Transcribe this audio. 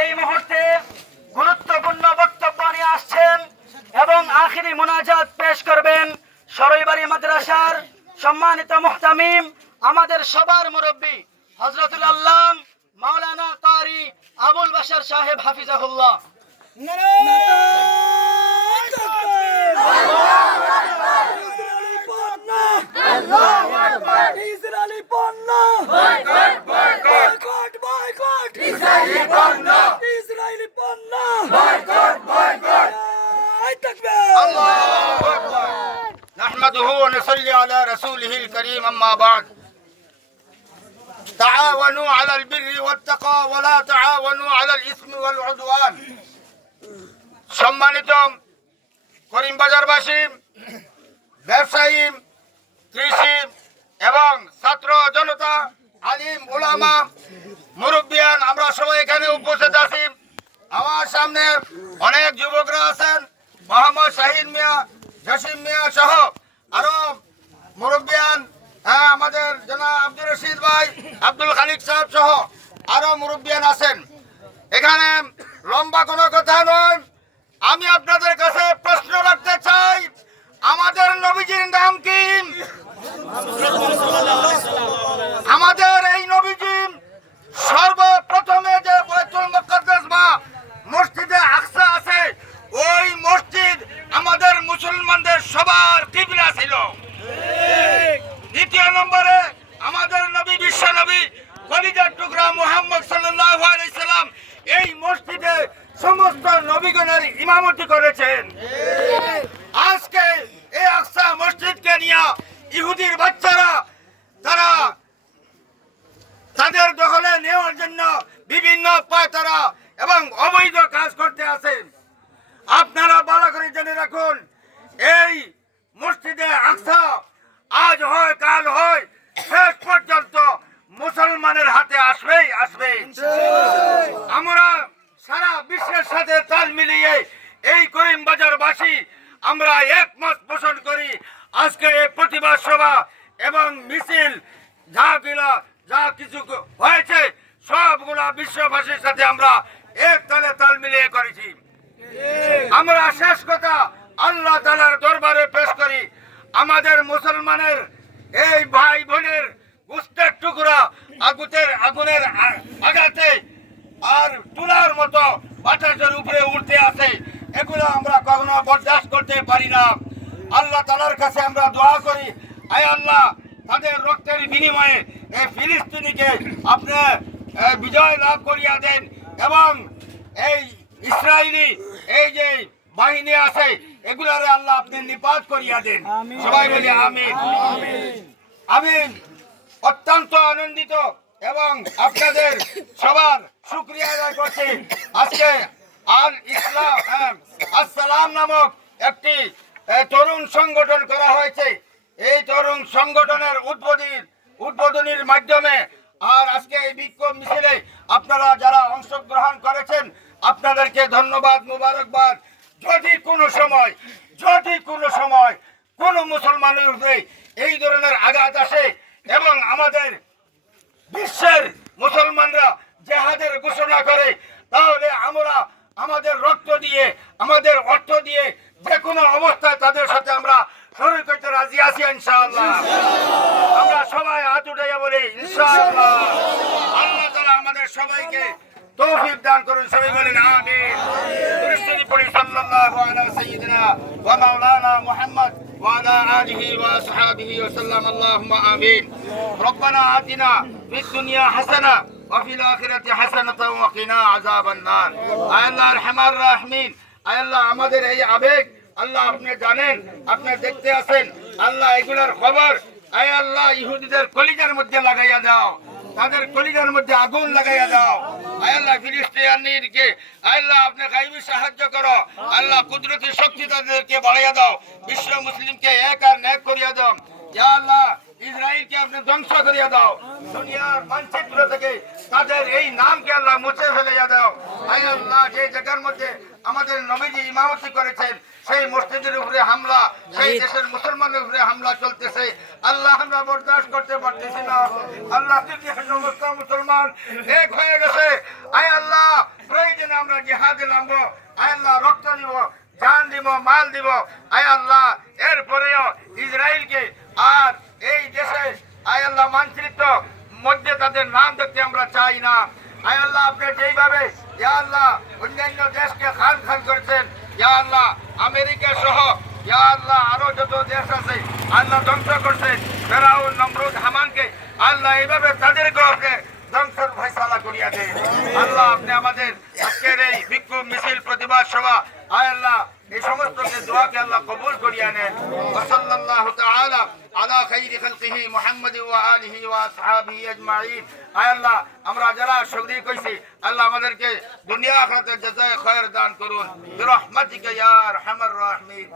এই মুহূর্তে গুরুত্বপূর্ণ বক্তব্য নিয়ে আসছেন এবং আখিরি মুনাজাত পেশ করবেন সরইবাড়ি মাদ্রাসার সম্মানিত মুহতামিম, আমাদের সবার মুরব্বী হযরতুল আল্লাম মাওলানা কারি আবুল বাশার সাহেব হাফিজাহুল্লাহ। نحمده ونصلي على رسوله الكريم أما بعد تعاونوا على البر والتقوى ولا تعاونوا على الإثم والعدوان। সম্মানিত করিম বাজারবাসী, ব্যবসায়ী, কৃষি এবং ছাত্র জনতা, আলিম উলামা, মুরব্বিয়ান, আমরা সবাই এখানে উপস্থিত আছি। আমার সামনে অনেক যুবকরা আছেন, মোহাম্মদ শাহিন মিয়া, জসিম মিয়া সহ আরো মুরব্বিয়ান, আমাদের জনাব আব্দুর রশিদ ভাই, আব্দুল খালিক সাহেব সহ আরো মুরব্বিয়ান আছেন। এখানে লম্বা কোনো কথা নয়, আমি আপনাদের কাছে প্রশ্ন রাখতে চাই, আমাদের নবীজির নাম কি? আমাদের এই নবীজি সর্বপ্রথমে যে বাইতুল মুকাদ্দাস বা মসজিদে আকসা আছে, ওই মসজিদ আমাদের মুসলমানদের সবার কিবলা ছিল। দ্বিতীয় নম্বরে আমাদের নবী, বিশ্ব নবী, কলিজার টুকরা মুহাম্মদ সাল্লাল্লাহু আলাইহি সাল্লাম এই মসজিদে সমস্ত নবীগণের ইমামতি করেছেন। আজকে এই আকসা মসজিদকে নিয়ে ইহুদির বাচ্চারা তারা তাদের দখলে নেওয়ার জন্য বিভিন্ন পায়তারা এবং অবৈধ কাজ করতে আছেন। আপনারা ভালো করে জেনে রাখুন, এই মসজিদে আকসা আজ হয় কাল হয় শেষ পর্যন্ত মুসলমানের হাতে আসবেই আসবে। আমরা সারা বিশ্বের সাথে তাল মিলিয়ে এই করিম বাজারবাসী আমরা একমত পোষণ করি। আজকে এই প্রতিবাদ সভা এবং মিছিল যা কিছু হয়েছে সবগুলা বিশ্ববাসীর সাথে আমরা এক তালে তাল মিলিয়ে করেছি। আমরা শেষ কথা আল্লাহ তাআলার দরবারে পেশ করি, আমাদের মুসলমানের এই ভাই বোনের গোশতের টুকরা আগুনের আঘাতে আর তুলার মতো বাতাসের উপরে উঠতে আছে, এগুলো আমরা কখনো বরদাস্ত করতে পারি না। আল্লাহ তাআলার কাছে আমরা দোয়া করি, আয় আল্লাহ তাদের রক্তের বিনিময়ে এই ফিলিস্তিনিকে আপনি বিজয় লাভ করিয়া দেন এবং এই ইসরায়েলি এই যে বাহিনী আছে এগুলারে আল্লাহ আপনি নিপাত করিয়া দেন। সবাই বলি আমিন। আমি অত্যন্ত আনন্দিত এবং আপনাদের সবার শুকরিয়া আদায় করছি। আজকে আল ইসলাম আসসালাম নামক একটি তরুণ সংগঠন করা হয়েছে। এই তরুণ সংগঠনের উদ্বোধনীর মাধ্যমে আর আজকে এই বিক্ষোভ মিছিলে আপনারা যারা অংশগ্রহণ করেছেন আপনাদেরকে ধন্যবাদ, মুবারকবাদ। যদি কোনো সময় কোন মুসলমানের উপরে এই ধরনের আঘাত আসে এবং আমাদের বিশ্বের মুসলমানরা জেহাদের ঘোষণা করে, তাহলে আমরা আমাদের রক্ত দিয়ে আমাদের অর্থ দিয়ে যে কোনো অবস্থায় তাদের সাথে আমরা শরীক হইতে রাজি আছি ইনশাআল্লাহ। আমরা সবাই হাত উঠাইয়া বলি ইনশাআল্লাহ। আল্লাহ তাআলা আমাদের সবাইকে তৌফিক দান করুন। সবাই বলেন আমিন। দুরূদ পড়ি সাল্লাল্লাহু আলা সাইয়্যিদিনা ওয়া মাওলানা মুহাম্মদ ওয়া আলা আলিহি ওয়া আসহাবিহি ওয়া সাল্লাম। আল্লাহুম্মা আমিন। রব্বানা আতিনা ফিদ দুনিয়া হাসানা ওয়া ফিল আখিরাতি হাসানাতাও ওয়া কিনা আযাবান নার। আয় আল্লাহ আরহামার রাহিমিন, আয় আল্লাহ আমাদের এই আবেগ আল্লাহ আপনি জানেন, আপনি দেখতে আছেন। আল্লাহ এগুলার খবর আয় আল্লাহ ইহুদিদের কলিজার মধ্যে লাগাইয়া দাও, তাদের কলিজার মধ্যে আগুন লাগাইয়া দাও। আয় আল্লাহ ফিলিস্তিনিদেরকে আয় আল্লাহ আপনি গায়বী সাহায্য করো। আল্লাহ কুদরতি শক্তি তাদেরকে বাড়াইয়া দাও, বিশ্ব মুসলিমকে এক আর নেক করিয়া দাও। ইয়া আল্লাহ ইসরায়েলকে আপনি ধ্বংস করিয়া দাও, দুনিয়ার মানচিত্র থেকে তাদের এই নামকে আল্লাহ মুছে ফেলাইয়া দাও। আয় আল্লাহ যে জায়গার মধ্যে আমাদের নবীজি ইমামতি করেছেন সেই মসজিদের উপরে হামলা, সেই দেশের মুসলমানের উপরে হামলা চলতেছে, আল্লাহ আমরা বরদাস্ত করতে পারতেছি না। আল্লাহ সমস্ত মুসলমান এক হয়ে গেছে। আয় আল্লাহ জিহাদে নামবো, আয় আল্লাহ রক্ত দিব, জান দিব, মাল দিব, আয় আল্লাহ এরপরেও ইসরায়েলকে আর এই দেশে আয় আল্লাহ মানচিত্র মধ্যে তাদের নাম দেখতে আমরা চাই না। আয় আল্লাহ আপনি যেইভাবে ইয়া আল্লাহ অন্যান্য দেশকে খান খান করেছেন, ইয়া আল্লাহ আমেরিকা সহ ইয়া আল্লাহ আরো যত দেশ আছে আল্লাহ ধ্বংস করছেন, ফেরাউন, নমরুদ, হামানকে আল্লাহ এইভাবে তাদেরকেও আপনি ধ্বংসের ফয়সালা করিয়া দেন। আল্লাহ আপনি আমাদের আজকের এই বিক্ষোভ মিছিল প্রতিবাদ সভা আয় আল্লাহ এই সমস্ত দোয়াকে আল্লাহ কবুল করিয়া নেন। ওয়া সাল্লাল্লাহু তাআলা আলা খাইরি খালকিহি মুহাম্মাদ ওয়া আলিহি ওয়া আসহাবিহি আজমাইন। আয় আল্লাহ আমরা যারা শরীক হইছি আল্লাহ আমাদেরকে দুনিয়া আখিরাতের জাযায়ে খায়ের দান করুন বিরহমাতিকা ইয়া আরহামার রাহিমিন।